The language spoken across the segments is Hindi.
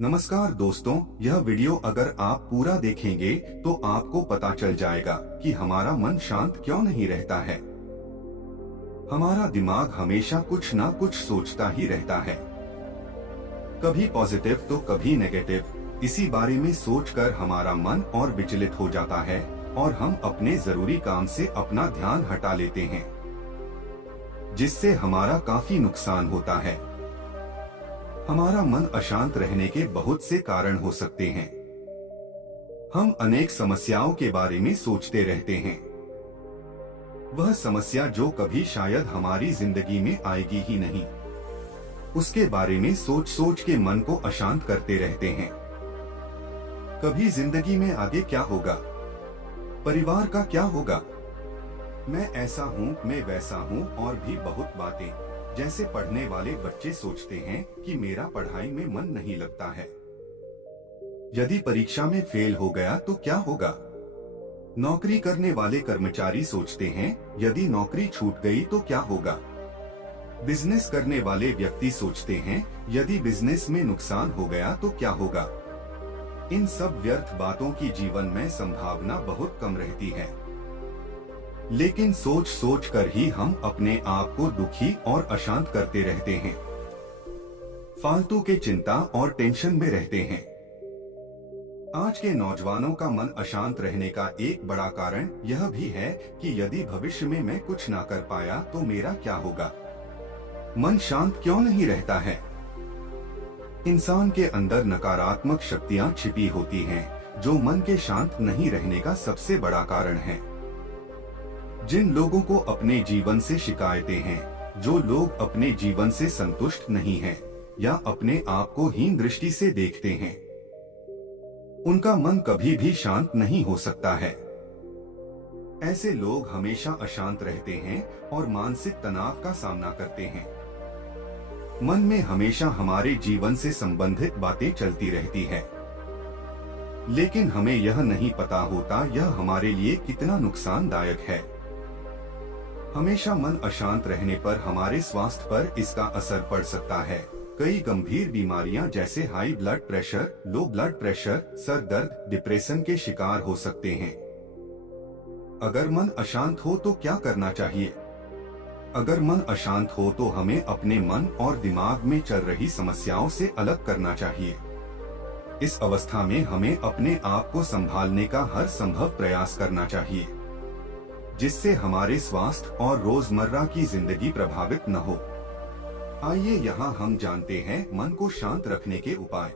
नमस्कार दोस्तों, यह वीडियो अगर आप पूरा देखेंगे तो आपको पता चल जाएगा कि हमारा मन शांत क्यों नहीं रहता है। हमारा दिमाग हमेशा कुछ ना कुछ सोचता ही रहता है, कभी पॉजिटिव तो कभी नेगेटिव। इसी बारे में सोचकर हमारा मन और विचलित हो जाता है और हम अपने जरूरी काम से अपना ध्यान हटा लेते हैं, जिससे हमारा काफी नुकसान होता है। हमारा मन अशांत रहने के बहुत से कारण हो सकते हैं। हम अनेक समस्याओं के बारे में सोचते रहते हैं, वह समस्या जो कभी शायद हमारी जिंदगी में आएगी ही नहीं, उसके बारे में सोच सोच के मन को अशांत करते रहते हैं। कभी जिंदगी में आगे क्या होगा, परिवार का क्या होगा, मैं ऐसा हूँ, मैं वैसा हूँ, और भी बहुत बातें। जैसे पढ़ने वाले बच्चे सोचते हैं कि मेरा पढ़ाई में मन नहीं लगता है, यदि परीक्षा में फेल हो गया तो क्या होगा। नौकरी करने वाले कर्मचारी सोचते हैं यदि नौकरी छूट गई तो क्या होगा। बिजनेस करने वाले व्यक्ति सोचते हैं यदि बिजनेस में नुकसान हो गया तो क्या होगा। इन सब व्यर्थ बातों की जीवन में संभावना बहुत कम रहती है, लेकिन सोच सोच कर ही हम अपने आप को दुखी और अशांत करते रहते हैं, फालतू के चिंता और टेंशन में रहते हैं। आज के नौजवानों का मन अशांत रहने का एक बड़ा कारण यह भी है कि यदि भविष्य में मैं कुछ ना कर पाया तो मेरा क्या होगा। मन शांत क्यों नहीं रहता है। इंसान के अंदर नकारात्मक शक्तियां छिपी होती हैं, जो मन के शांत नहीं रहने का सबसे बड़ा कारण है। जिन लोगों को अपने जीवन से शिकायतें हैं, जो लोग अपने जीवन से संतुष्ट नहीं हैं या अपने आप को हीन दृष्टि से देखते हैं, उनका मन कभी भी शांत नहीं हो सकता है। ऐसे लोग हमेशा अशांत रहते हैं और मानसिक तनाव का सामना करते हैं। मन में हमेशा हमारे जीवन से संबंधित बातें चलती रहती है, लेकिन हमें यह नहीं पता होता यह हमारे लिए कितना नुकसानदायक है। हमेशा मन अशांत रहने पर हमारे स्वास्थ्य पर इसका असर पड़ सकता है। कई गंभीर बीमारियां जैसे high blood pressure, low blood pressure, sir दर्द, डिप्रेशन के शिकार हो सकते हैं। अगर मन अशांत हो तो क्या करना चाहिए। अगर मन अशांत हो तो हमें अपने मन और दिमाग में चल रही समस्याओं से अलग करना चाहिए। इस अवस्था में हमें अपने आप को संभालने का हर संभव प्रयास करना चाहिए, जिससे हमारे स्वास्थ्य और रोजमर्रा की जिंदगी प्रभावित न हो। आइए यहाँ हम जानते हैं मन को शांत रखने के उपाय।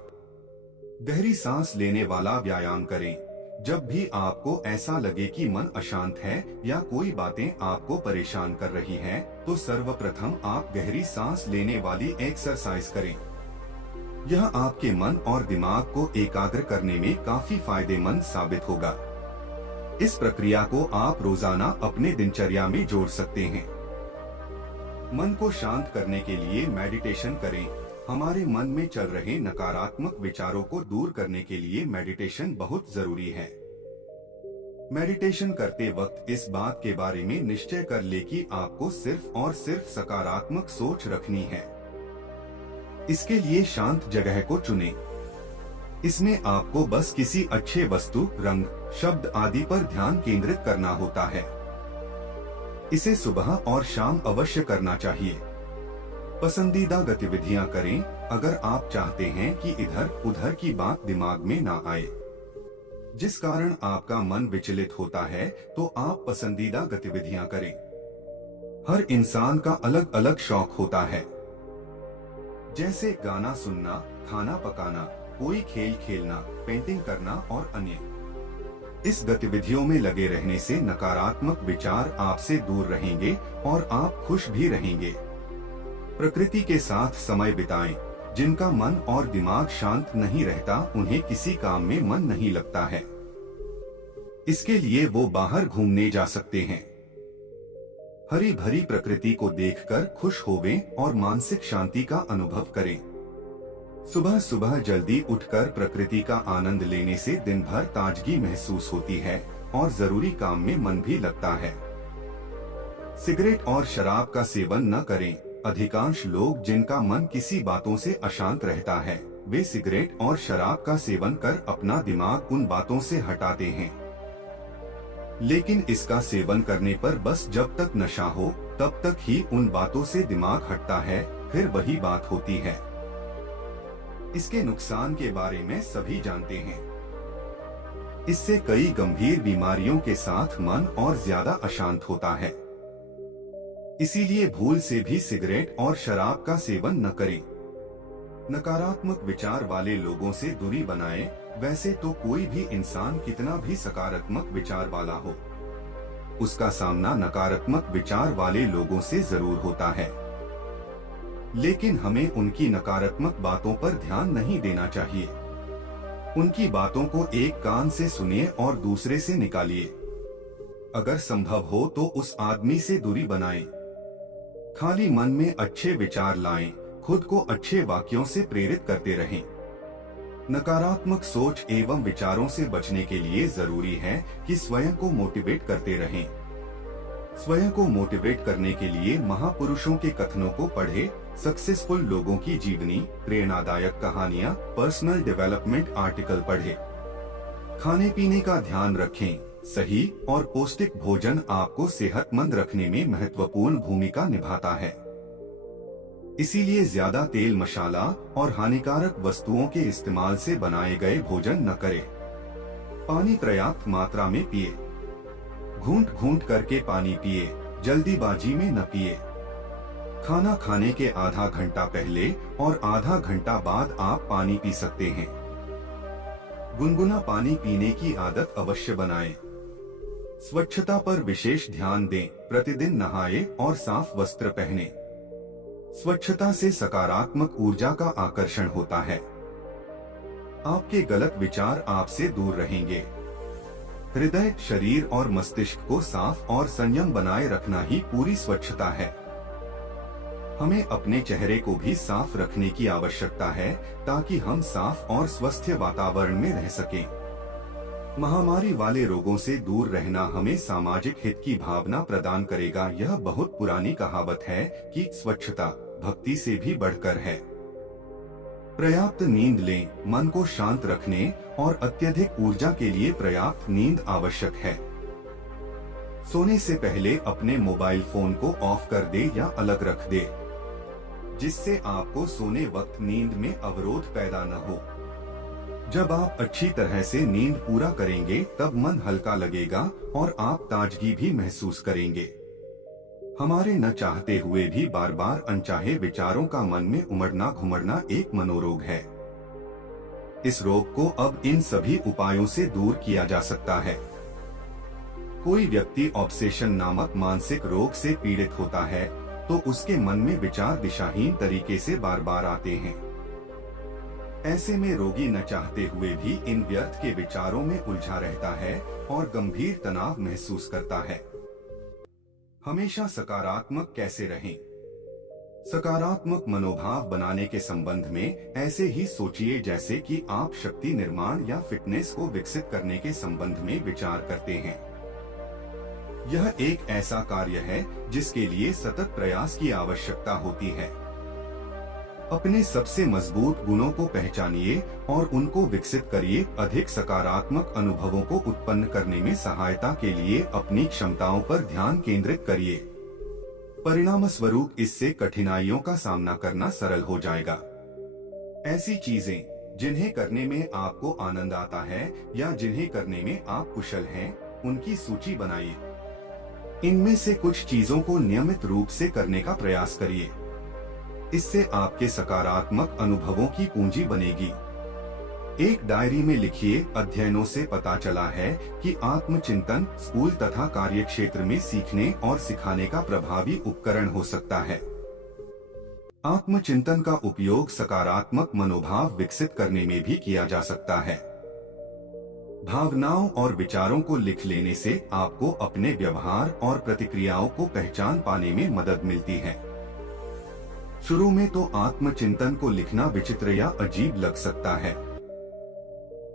गहरी सांस लेने वाला व्यायाम करें। जब भी आपको ऐसा लगे कि मन अशांत है या कोई बातें आपको परेशान कर रही हैं, तो सर्वप्रथम आप गहरी सांस लेने वाली एक्सरसाइज करें। यह आपके मन और दिमाग को एकाग्र करने में काफी फायदेमंद साबित होगा। इस प्रक्रिया को आप रोजाना अपने दिनचर्या में जोड़ सकते हैं। मन को शांत करने के लिए मेडिटेशन करें। हमारे मन में चल रहे नकारात्मक विचारों को दूर करने के लिए मेडिटेशन बहुत जरूरी है। मेडिटेशन करते वक्त इस बात के बारे में निश्चय कर ले कि आपको सिर्फ और सिर्फ सकारात्मक सोच रखनी है। इसके लिए शांत जगह को चुनें। इसमें आपको बस किसी अच्छे वस्तु, रंग, शब्द आदि पर ध्यान केंद्रित करना होता है। इसे सुबह और शाम अवश्य करना चाहिए। पसंदीदा गतिविधियां करें। अगर आप चाहते हैं कि इधर उधर की बात दिमाग में ना आए, जिस कारण आपका मन विचलित होता है, तो आप पसंदीदा गतिविधियां करें। हर इंसान का अलग अलग शौक होता है, जैसे गाना सुनना, खाना पकाना, कोई खेल खेलना, पेंटिंग करना और अन्य। इस गतिविधियों में लगे रहने से नकारात्मक विचार आपसे दूर रहेंगे और आप खुश भी रहेंगे। प्रकृति के साथ समय बिताएं। जिनका मन और दिमाग शांत नहीं रहता, उन्हें किसी काम में मन नहीं लगता है। इसके लिए वो बाहर घूमने जा सकते हैं। हरी भरी प्रकृति को देखकर खुश होवें और मानसिक शांति का अनुभव करें। सुबह सुबह जल्दी उठकर प्रकृति का आनंद लेने से दिन भर ताजगी महसूस होती है और जरूरी काम में मन भी लगता है। सिगरेट और शराब का सेवन न करें। अधिकांश लोग जिनका मन किसी बातों से अशांत रहता है, वे सिगरेट और शराब का सेवन कर अपना दिमाग उन बातों से हटाते हैं। लेकिन इसका सेवन करने पर बस जब तक नशा हो तब तक ही उन बातों से दिमाग हटता है, फिर वही बात होती है। इसके नुकसान के बारे में सभी जानते हैं। इससे कई गंभीर बीमारियों के साथ मन और ज्यादा अशांत होता है। इसीलिए भूल से भी सिगरेट और शराब का सेवन न करें। नकारात्मक विचार वाले लोगों से दूरी बनाएं। वैसे तो कोई भी इंसान कितना भी सकारात्मक विचार वाला हो, उसका सामना नकारात्मक विचार वाले लोगों से जरूर होता है। लेकिन हमें उनकी नकारात्मक बातों पर ध्यान नहीं देना चाहिए। उनकी बातों को एक कान से सुनिए और दूसरे से निकालिए। अगर संभव हो तो उस आदमी से दूरी बनाएं। खाली मन में अच्छे विचार लाएं, खुद को अच्छे वाक्यों से प्रेरित करते रहें। नकारात्मक सोच एवं विचारों से बचने के लिए जरूरी है कि स्वयं को मोटिवेट करते रहें। स्वयं को मोटिवेट करने के लिए महापुरुषों के कथनों को पढ़ें, सक्सेसफुल लोगों की जीवनी, प्रेरणादायक कहानियां, पर्सनल डेवलपमेंट आर्टिकल पढ़ें। खाने पीने का ध्यान रखें। सही और पौष्टिक भोजन आपको सेहतमंद रखने में महत्वपूर्ण भूमिका निभाता है। इसीलिए ज्यादा तेल, मसाला और हानिकारक वस्तुओं के इस्तेमाल से बनाए गए भोजन न करें। पानी पर्याप्त मात्रा में पिए। घूंट घूंट करके पानी पिए, जल्दीबाजी में न पिए। खाना खाने के आधा घंटा पहले और आधा घंटा बाद आप पानी पी सकते हैं। गुनगुना पानी पीने की आदत अवश्य बनाएं। स्वच्छता पर विशेष ध्यान दें। प्रतिदिन नहाएं और साफ वस्त्र पहनें। स्वच्छता से सकारात्मक ऊर्जा का आकर्षण होता है। आपके गलत विचार आपसे दूर रहेंगे। हृदय, शरीर और मस्तिष्क को साफ और संयम बनाए रखना ही पूरी स्वच्छता है। हमें अपने चेहरे को भी साफ रखने की आवश्यकता है ताकि हम साफ और स्वस्थ वातावरण में रह सकें। महामारी वाले रोगों से दूर रहना हमें सामाजिक हित की भावना प्रदान करेगा। यह बहुत पुरानी कहावत है कि स्वच्छता भक्ति से भी बढ़कर है। पर्याप्त नींद लें। मन को शांत रखने और अत्यधिक ऊर्जा के लिए पर्याप्त नींद आवश्यक है। सोने से पहले अपने मोबाइल फोन को ऑफ कर दे या अलग रख दे, जिससे आपको सोने वक्त नींद में अवरोध पैदा न हो। जब आप अच्छी तरह से नींद पूरा करेंगे तब मन हल्का लगेगा और आप ताजगी भी महसूस करेंगे। हमारे न चाहते हुए भी बार बार अनचाहे विचारों का मन में उमड़ना घुमड़ना एक मनोरोग है। इस रोग को अब इन सभी उपायों से दूर किया जा सकता है। कोई व्यक्ति ऑब्सेशन नामक मानसिक रोग से पीड़ित होता है तो उसके मन में विचार दिशाहीन तरीके से बार बार आते हैं। ऐसे में रोगी न चाहते हुए भी इन व्यर्थ के विचारों में उलझा रहता है और गंभीर तनाव महसूस करता है। हमेशा सकारात्मक कैसे रहें? सकारात्मक मनोभाव बनाने के संबंध में ऐसे ही सोचिए जैसे कि आप शक्ति निर्माण या फिटनेस को विकसित करने के संबंध में विचार करते हैं। यह एक ऐसा कार्य है जिसके लिए सतत प्रयास की आवश्यकता होती है। अपने सबसे मजबूत गुणों को पहचानिए और उनको विकसित करिए। अधिक सकारात्मक अनुभवों को उत्पन्न करने में सहायता के लिए अपनी क्षमताओं पर ध्यान केंद्रित करिए। परिणाम स्वरूप इससे कठिनाइयों का सामना करना सरल हो जाएगा। ऐसी चीजें जिन्हें करने में आपको आनंद आता है या जिन्हें करने में आप कुशल हैं, उनकी सूची बनाइए। इनमें से कुछ चीजों को नियमित रूप से करने का प्रयास करिए। इससे आपके सकारात्मक अनुभवों की पूंजी बनेगी। एक डायरी में लिखिए, अध्ययनों से पता चला है कि आत्मचिंतन स्कूल तथा कार्यक्षेत्र में सीखने और सिखाने का प्रभावी उपकरण हो सकता है। आत्मचिंतन का उपयोग सकारात्मक मनोभाव विकसित करने में भी किया जा सकता है। भावनाओं और विचारों को लिख लेने से आपको अपने व्यवहार और प्रतिक्रियाओं को पहचान पाने में मदद मिलती है। शुरू में तो आत्मचिंतन को लिखना विचित्र या अजीब लग सकता है,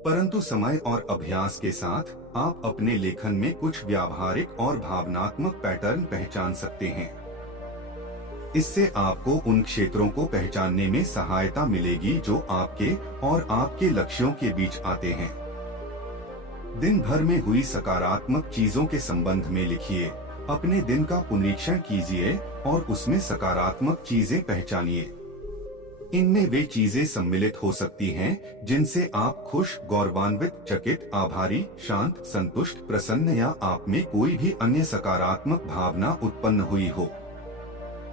परंतु समय और अभ्यास के साथ आप अपने लेखन में कुछ व्यावहारिक और भावनात्मक पैटर्न पहचान सकते हैं। इससे आपको उन क्षेत्रों को पहचानने में सहायता मिलेगी जो आपके और आपके लक्ष्यों के बीच आते हैं। दिन भर में हुई सकारात्मक चीजों के संबंध में लिखिए। अपने दिन का पुनरीक्षण कीजिए और उसमें सकारात्मक चीजें पहचानिए। इनमें वे चीजें सम्मिलित हो सकती हैं जिनसे आप खुश, गौरवान्वित, चकित, आभारी, शांत, संतुष्ट, प्रसन्न या आप में कोई भी अन्य सकारात्मक भावना उत्पन्न हुई हो।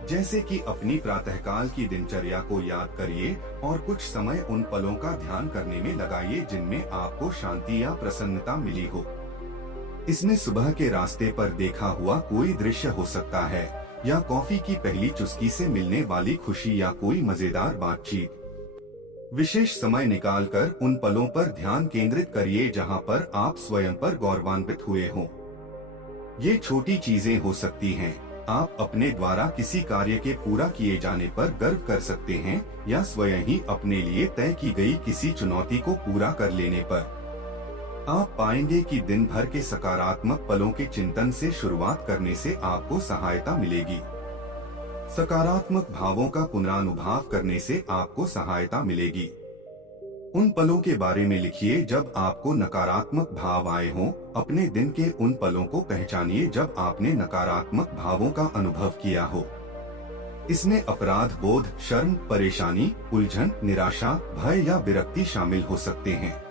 जैसे कि अपनी प्रातःकाल की दिनचर्या को याद करिए और कुछ समय उन पलों का ध्यान करने में लगाइए जिनमें आपको शांति या प्रसन्नता मिली हो। इसमें सुबह के रास्ते पर देखा हुआ कोई दृश्य हो सकता है या कॉफी की पहली चुस्की से मिलने वाली खुशी या कोई मजेदार बातचीत। विशेष समय निकालकर उन पलों पर ध्यान केंद्रित करिए जहां पर आप स्वयं पर गौरवान्वित हुए हों। ये छोटी चीजें हो सकती हैं। आप अपने द्वारा किसी कार्य के पूरा किए जाने पर गर्व कर सकते हैं या स्वयं ही अपने लिए तय की गई किसी चुनौती को पूरा कर लेने पर। आप पाएंगे कि दिन भर के सकारात्मक पलों के चिंतन से शुरुआत करने से आपको सहायता मिलेगी। सकारात्मक भावों का पुनरानुभाव करने से आपको सहायता मिलेगी। उन पलों के बारे में लिखिए जब आपको नकारात्मक भाव आए हों। अपने दिन के उन पलों को पहचानिए जब आपने नकारात्मक भावों का अनुभव किया हो। इसमें अपराध बोध, शर्म, परेशानी, उलझन, निराशा, भय या विरक्ति शामिल हो सकते हैं।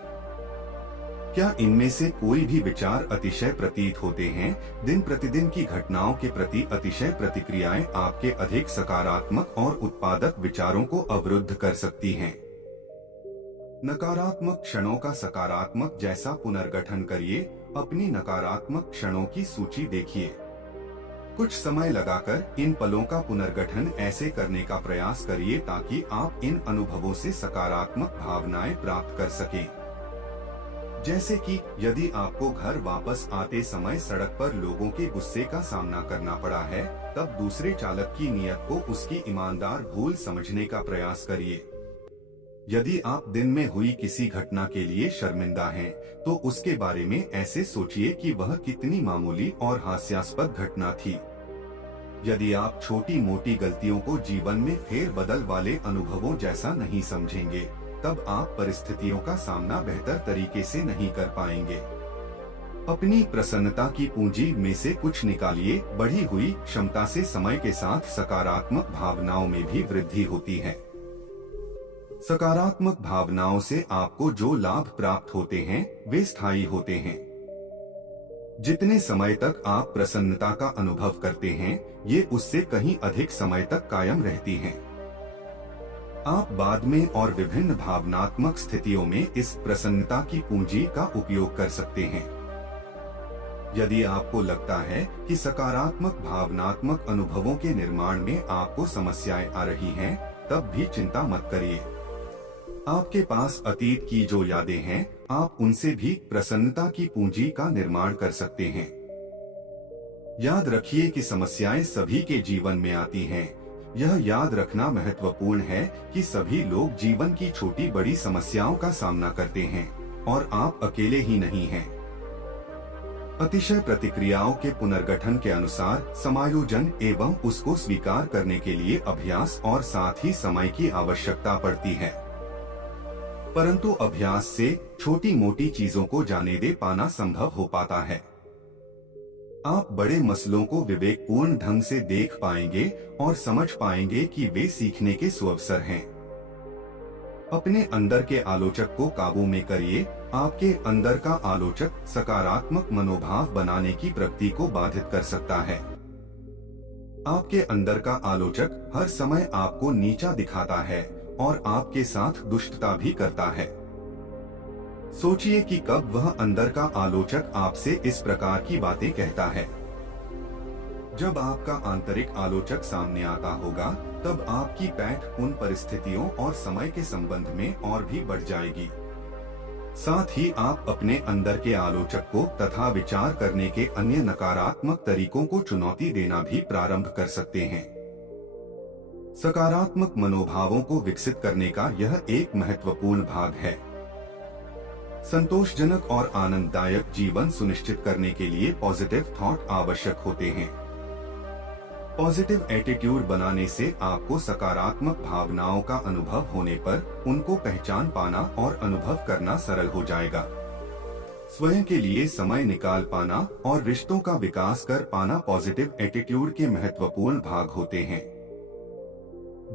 क्या इनमें से कोई भी विचार अतिशय प्रतीत होते हैं? दिन प्रतिदिन की घटनाओं के प्रति अतिशय प्रतिक्रियाएं आपके अधिक सकारात्मक और उत्पादक विचारों को अवरुद्ध कर सकती हैं। नकारात्मक क्षणों का सकारात्मक जैसा पुनर्गठन करिए। अपनी नकारात्मक क्षणों की सूची देखिए। कुछ समय लगाकर इन पलों का पुनर्गठन ऐसे करने का प्रयास करिए ताकि आप इन अनुभवों से सकारात्मक भावनाएं प्राप्त कर सकें। जैसे कि यदि आपको घर वापस आते समय सड़क पर लोगों के गुस्से का सामना करना पड़ा है, तब दूसरे चालक की नीयत को उसकी ईमानदार भूल समझने का प्रयास करिए। यदि आप दिन में हुई किसी घटना के लिए शर्मिंदा हैं, तो उसके बारे में ऐसे सोचिए कि वह कितनी मामूली और हास्यास्पद घटना थी। यदि आप छोटी मोटी गलतियों को जीवन में फेरबदल वाले अनुभवों जैसा नहीं समझेंगे, तब आप परिस्थितियों का सामना बेहतर तरीके से नहीं कर पाएंगे। अपनी प्रसन्नता की पूंजी में से कुछ निकालिए। बढ़ी हुई क्षमता से समय के साथ सकारात्मक भावनाओं में भी वृद्धि होती है। सकारात्मक भावनाओं से आपको जो लाभ प्राप्त होते हैं वे स्थायी होते हैं। जितने समय तक आप प्रसन्नता का अनुभव करते हैं, ये उससे कहीं अधिक समय तक कायम रहती हैं। आप बाद में और विभिन्न भावनात्मक स्थितियों में इस प्रसन्नता की पूंजी का उपयोग कर सकते हैं। यदि आपको लगता है कि सकारात्मक भावनात्मक अनुभवों के निर्माण में आपको समस्याएं आ रही हैं, तब भी चिंता मत करिए। आपके पास अतीत की जो यादें हैं, आप उनसे भी प्रसन्नता की पूंजी का निर्माण कर सकते हैं। याद रखिए कि समस्याएं सभी के जीवन में आती हैं। यह याद रखना महत्वपूर्ण है कि सभी लोग जीवन की छोटी बड़ी समस्याओं का सामना करते हैं और आप अकेले ही नहीं हैं। अतिशय प्रतिक्रियाओं के पुनर्गठन के अनुसार समायोजन एवं उसको स्वीकार करने के लिए अभ्यास और साथ ही समय की आवश्यकता पड़ती है। परंतु अभ्यास से छोटी मोटी चीजों को जाने दे पाना संभव हो पाता है। आप बड़े मसलों को विवेकपूर्ण ढंग से देख पाएंगे और समझ पाएंगे कि वे सीखने के सुअवसर हैं। अपने अंदर के आलोचक को काबू में करिए। आपके अंदर का आलोचक सकारात्मक मनोभाव बनाने की प्रवृत्ति को बाधित कर सकता है। आपके अंदर का आलोचक हर समय आपको नीचा दिखाता है और आपके साथ दुष्टता भी करता है। सोचिए कि कब वह अंदर का आलोचक आपसे इस प्रकार की बातें कहता है। जब आपका आंतरिक आलोचक सामने आता होगा, तब आपकी पैठ उन परिस्थितियों और समय के संबंध में और भी बढ़ जाएगी। साथ ही आप अपने अंदर के आलोचक को तथा विचार करने के अन्य नकारात्मक तरीकों को चुनौती देना भी प्रारंभ कर सकते हैं। सकारात्मक मनोभावों को विकसित करने का यह एक महत्वपूर्ण भाग है। संतोषजनक और आनंददायक जीवन सुनिश्चित करने के लिए पॉजिटिव थॉट आवश्यक होते हैं। पॉजिटिव एटीट्यूड बनाने से आपको सकारात्मक भावनाओं का अनुभव होने पर उनको पहचान पाना और अनुभव करना सरल हो जाएगा। स्वयं के लिए समय निकाल पाना और रिश्तों का विकास कर पाना पॉजिटिव एटीट्यूड के महत्वपूर्ण भाग होते हैं।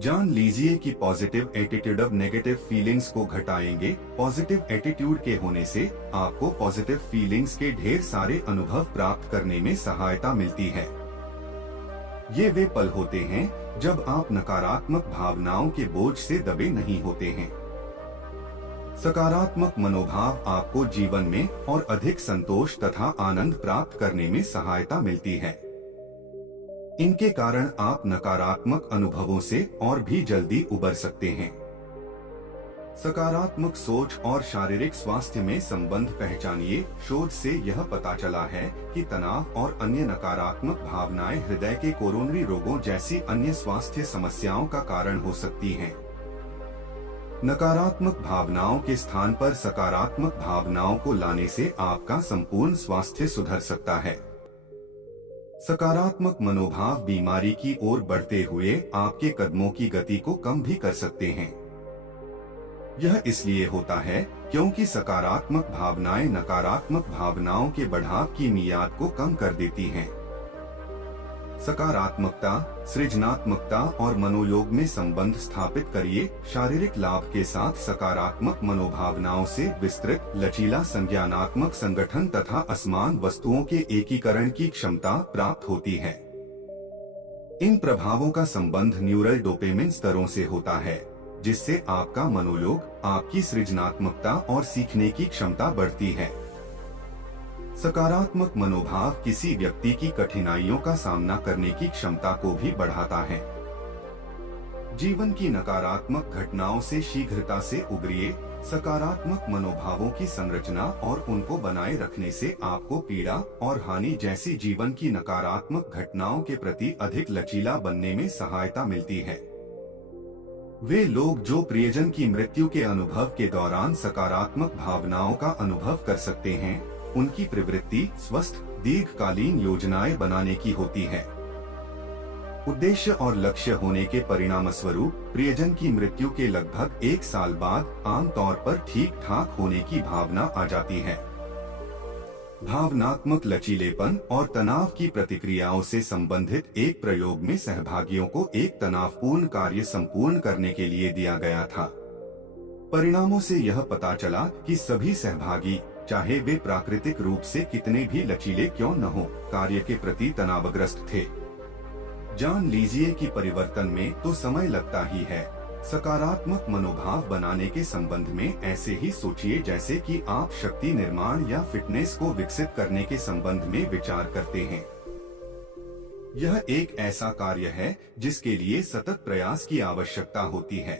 जान लीजिए कि पॉजिटिव एटीट्यूड अब नेगेटिव फीलिंग्स को घटाएंगे। पॉजिटिव एटीट्यूड के होने से आपको पॉजिटिव फीलिंग्स के ढेर सारे अनुभव प्राप्त करने में सहायता मिलती है। ये वे पल होते हैं जब आप नकारात्मक भावनाओं के बोझ से दबे नहीं होते हैं। सकारात्मक मनोभाव आपको जीवन में और अधिक संतोष तथा आनंद प्राप्त करने में सहायता मिलती है। इनके कारण आप नकारात्मक अनुभवों से और भी जल्दी उबर सकते हैं। सकारात्मक सोच और शारीरिक स्वास्थ्य में संबंध पहचानिए। शोध से यह पता चला है कि तनाव और अन्य नकारात्मक भावनाएं हृदय के कोरोनरी रोगों जैसी अन्य स्वास्थ्य समस्याओं का कारण हो सकती हैं। नकारात्मक भावनाओं के स्थान पर सकारात्मक भावनाओं को लाने से आपका संपूर्ण स्वास्थ्य सुधर सकता है। सकारात्मक मनोभाव बीमारी की ओर बढ़ते हुए आपके कदमों की गति को कम भी कर सकते हैं। यह इसलिए होता है क्योंकि सकारात्मक भावनाएं नकारात्मक भावनाओं के बढ़ाव की मियाद को कम कर देती हैं। सकारात्मकता, सृजनात्मकता और मनोयोग में संबंध स्थापित करिए। शारीरिक लाभ के साथ सकारात्मक मनोभावनाओं से विस्तृत, लचीला संज्ञानात्मक संगठन तथा असमान वस्तुओं के एकीकरण की क्षमता प्राप्त होती है। इन प्रभावों का संबंध न्यूरल डोपामिन स्तरों से होता है, जिससे आपका मनोयोग, आपकी सृजनात्मकता और सीखने की क्षमता बढ़ती है। सकारात्मक मनोभाव किसी व्यक्ति की कठिनाइयों का सामना करने की क्षमता को भी बढ़ाता है। जीवन की नकारात्मक घटनाओं से शीघ्रता से उबरिए। सकारात्मक मनोभावों की संरचना और उनको बनाए रखने से आपको पीड़ा और हानि जैसी जीवन की नकारात्मक घटनाओं के प्रति अधिक लचीला बनने में सहायता मिलती है। वे लोग जो प्रियजन की मृत्यु के अनुभव के दौरान सकारात्मक भावनाओं का अनुभव कर सकते हैं, उनकी प्रवृत्ति स्वस्थ दीर्घकालीन योजनाएं बनाने की होती है। उद्देश्य और लक्ष्य होने के परिणामस्वरूप प्रियजन की मृत्यु के लगभग 1 साल बाद आमतौर पर ठीक ठाक होने की भावना आ जाती है। भावनात्मक लचीलेपन और तनाव की प्रतिक्रियाओं से संबंधित एक प्रयोग में सहभागियों को एक तनावपूर्ण कार्य संपूर्ण करने के लिए दिया गया था। परिणामों से यह पता चला कि सभी सहभागी, चाहे वे प्राकृतिक रूप से कितने भी लचीले क्यों न हो, कार्य के प्रति तनावग्रस्त थे। जान लीजिए कि परिवर्तन में तो समय लगता ही है। सकारात्मक मनोभाव बनाने के संबंध में ऐसे ही सोचिए जैसे कि आप शक्ति निर्माण या फिटनेस को विकसित करने के संबंध में विचार करते हैं। यह एक ऐसा कार्य है जिसके लिए सतत प्रयास की आवश्यकता होती है।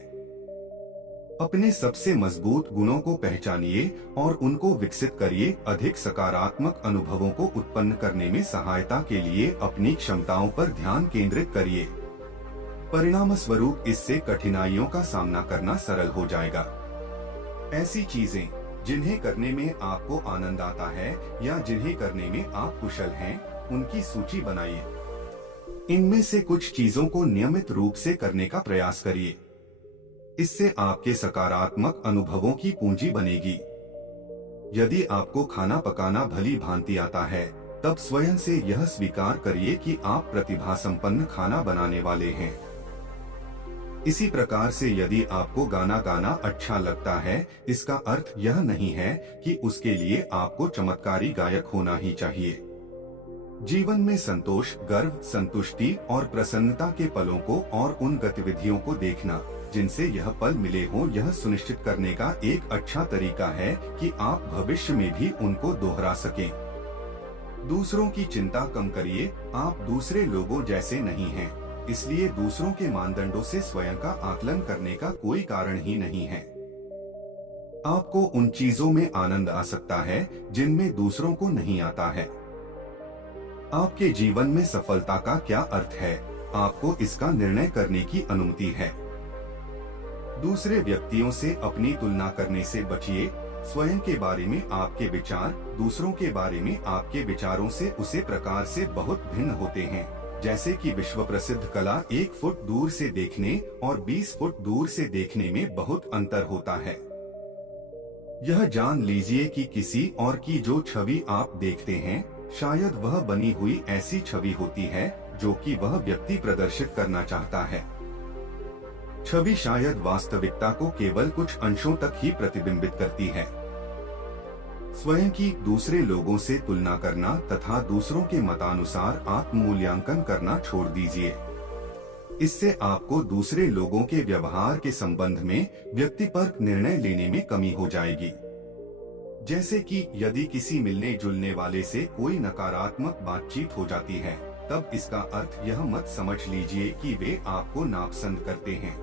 अपने सबसे मजबूत गुणों को पहचानिए और उनको विकसित करिए। अधिक सकारात्मक अनुभवों को उत्पन्न करने में सहायता के लिए अपनी क्षमताओं पर ध्यान केंद्रित करिए। परिणामस्वरूप इससे कठिनाइयों का सामना करना सरल हो जाएगा। ऐसी चीजें जिन्हें करने में आपको आनंद आता है या जिन्हें करने में आप कुशल हैं, उनकी सूची बनाइए। इनमें से कुछ चीजों को नियमित रूप से करने का प्रयास करिए। इससे आपके सकारात्मक अनुभवों की पूंजी बनेगी। यदि आपको खाना पकाना भली भांति आता है, तब स्वयं से यह स्वीकार करिए कि आप प्रतिभा संपन्न खाना बनाने वाले हैं। इसी प्रकार से यदि आपको गाना गाना अच्छा लगता है, इसका अर्थ यह नहीं है कि उसके लिए आपको चमत्कारी गायक होना ही चाहिए। जीवन में संतोष, गर्व, संतुष्टि और प्रसन्नता के पलों को और उन गतिविधियों को देखना जिनसे यह पल मिले हों, यह सुनिश्चित करने का एक अच्छा तरीका है कि आप भविष्य में भी उनको दोहरा सकें। दूसरों की चिंता कम करिए। आप दूसरे लोगों जैसे नहीं हैं, इसलिए दूसरों के मानदंडों से स्वयं का आकलन करने का कोई कारण ही नहीं है। आपको उन चीजों में आनंद आ सकता है जिनमें दूसरों को नहीं आता है। आपके जीवन में सफलता का क्या अर्थ है, आपको इसका निर्णय करने की अनुमति है। दूसरे व्यक्तियों से अपनी तुलना करने से बचिए। स्वयं के बारे में आपके विचार दूसरों के बारे में आपके विचारों से उसी प्रकार से बहुत भिन्न होते हैं। जैसे कि विश्व प्रसिद्ध कला 1 फुट दूर से देखने और 20 फुट दूर से देखने में बहुत अंतर होता है। यह जान लीजिए कि किसी और की जो छवि आप देखते हैं, शायद वह बनी हुई ऐसी छवि होती है जो कि वह व्यक्ति प्रदर्शित करना चाहता है। छवि शायद वास्तविकता को केवल कुछ अंशों तक ही प्रतिबिंबित करती है। स्वयं की दूसरे लोगों से तुलना करना तथा दूसरों के मतानुसार आत्म मूल्यांकन करना छोड़ दीजिए। इससे आपको दूसरे लोगों के व्यवहार के संबंध में व्यक्तिपरक निर्णय लेने में कमी हो जाएगी। जैसे कि यदि किसी मिलने जुलने वाले से कोई नकारात्मक बातचीत हो जाती है, तब इसका अर्थ यह मत समझ लीजिए कि वे आपको नापसंद करते हैं,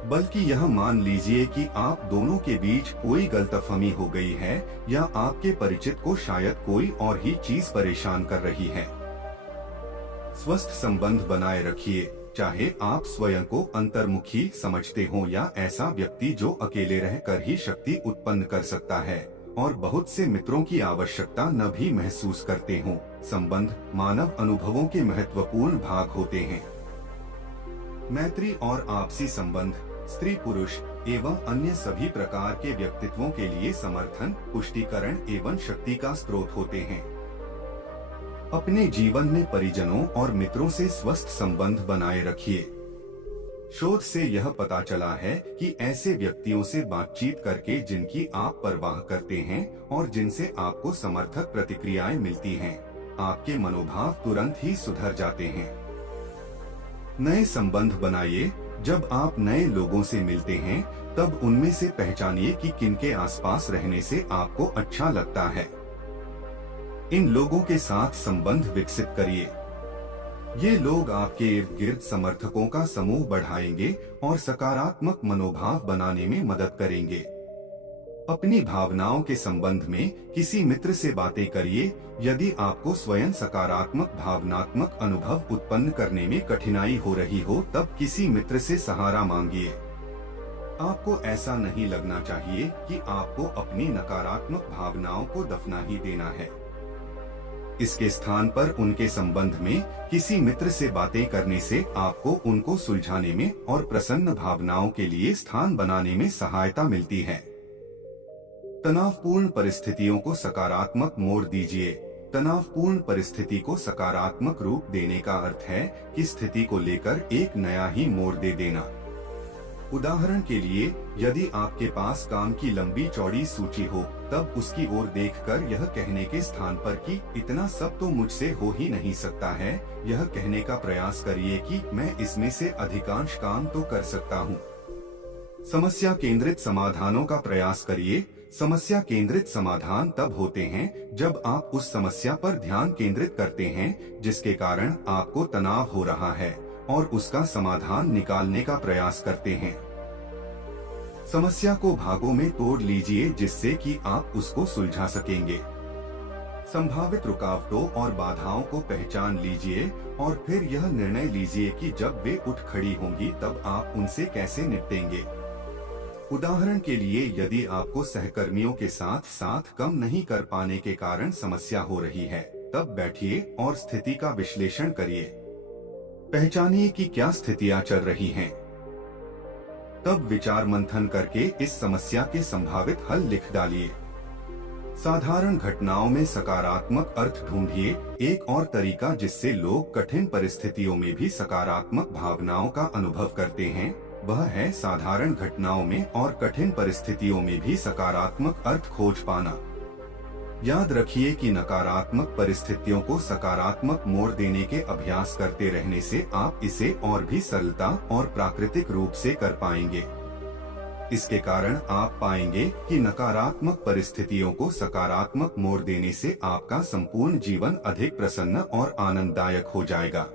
बल्कि यह मान लीजिए कि आप दोनों के बीच कोई गलतफहमी हो गई है या आपके परिचित को शायद कोई और ही चीज परेशान कर रही है। स्वस्थ संबंध बनाए रखिए, चाहे आप स्वयं को अंतर्मुखी समझते हो या ऐसा व्यक्ति जो अकेले रहकर ही शक्ति उत्पन्न कर सकता है और बहुत से मित्रों की आवश्यकता न भी महसूस करते हो। संबंध मानव अनुभवों के महत्वपूर्ण भाग होते हैं। मैत्री और आपसी संबंध स्त्री पुरुष एवं अन्य सभी प्रकार के व्यक्तित्वों के लिए समर्थन, पुष्टिकरण एवं शक्ति का स्रोत होते हैं। अपने जीवन में परिजनों और मित्रों से स्वस्थ संबंध बनाए रखिए। शोध से यह पता चला है कि ऐसे व्यक्तियों से बातचीत करके जिनकी आप परवाह करते हैं और जिनसे आपको समर्थक प्रतिक्रियाएं मिलती हैं, आपके मनोभाव तुरंत ही सुधर जाते हैं। नए संबंध बनाइए। जब आप नए लोगों से मिलते हैं, तब उनमें से पहचानिए कि किनके आसपास रहने से आपको अच्छा लगता है। इन लोगों के साथ संबंध विकसित करिए। ये लोग आपके इर्द गिर्द समर्थकों का समूह बढ़ाएंगे और सकारात्मक मनोभाव बनाने में मदद करेंगे। अपनी भावनाओं के संबंध में किसी मित्र से बातें करिए। यदि आपको स्वयं सकारात्मक भावनात्मक अनुभव उत्पन्न करने में कठिनाई हो रही हो, तब किसी मित्र से सहारा मांगिए। आपको ऐसा नहीं लगना चाहिए कि आपको अपनी नकारात्मक भावनाओं को दफना ही देना है। इसके स्थान पर उनके संबंध में किसी मित्र से बातें करने से आपको उनको सुलझाने में और प्रसन्न भावनाओं के लिए स्थान बनाने में सहायता मिलती है। तनावपूर्ण परिस्थितियों को सकारात्मक मोड़ दीजिए। तनावपूर्ण परिस्थिति को सकारात्मक रूप देने का अर्थ है कि स्थिति को लेकर एक नया ही मोड़ दे देना। उदाहरण के लिए, यदि आपके पास काम की लंबी चौड़ी सूची हो, तब उसकी ओर देखकर यह कहने के स्थान पर कि इतना सब तो मुझसे हो ही नहीं सकता है, यह कहने का प्रयास करिए कि मैं इसमें से अधिकांश काम तो कर सकता हूँ। समस्या केंद्रित समाधानों का प्रयास करिए। समस्या केंद्रित समाधान तब होते हैं जब आप उस समस्या पर ध्यान केंद्रित करते हैं जिसके कारण आपको तनाव हो रहा है और उसका समाधान निकालने का प्रयास करते हैं। समस्या को भागों में तोड़ लीजिए जिससे कि आप उसको सुलझा सकेंगे। संभावित रुकावटों और बाधाओं को पहचान लीजिए और फिर यह निर्णय लीजिए कि जब वे उठ खड़ी होंगी तब आप उनसे कैसे निपटेंगे। उदाहरण के लिए, यदि आपको सहकर्मियों के साथ साथ कम नहीं कर पाने के कारण समस्या हो रही है, तब बैठिए और स्थिति का विश्लेषण करिए। पहचानिए कि क्या स्थितियां चल रही हैं। तब विचार मंथन करके इस समस्या के संभावित हल लिख डालिए। साधारण घटनाओं में सकारात्मक अर्थ ढूंढिए। एक और तरीका जिससे लोग कठिन परिस्थितियों में भी सकारात्मक भावनाओं का अनुभव करते हैं, वह है साधारण घटनाओं में और कठिन परिस्थितियों में भी सकारात्मक अर्थ खोज पाना। याद रखिए कि नकारात्मक परिस्थितियों को सकारात्मक मोड़ देने के अभ्यास करते रहने से आप इसे और भी सरलता और प्राकृतिक रूप से कर पाएंगे। इसके कारण आप पाएंगे कि नकारात्मक परिस्थितियों को सकारात्मक मोड़ देने से आपका संपूर्ण जीवन अधिक प्रसन्न और आनंददायक हो जाएगा।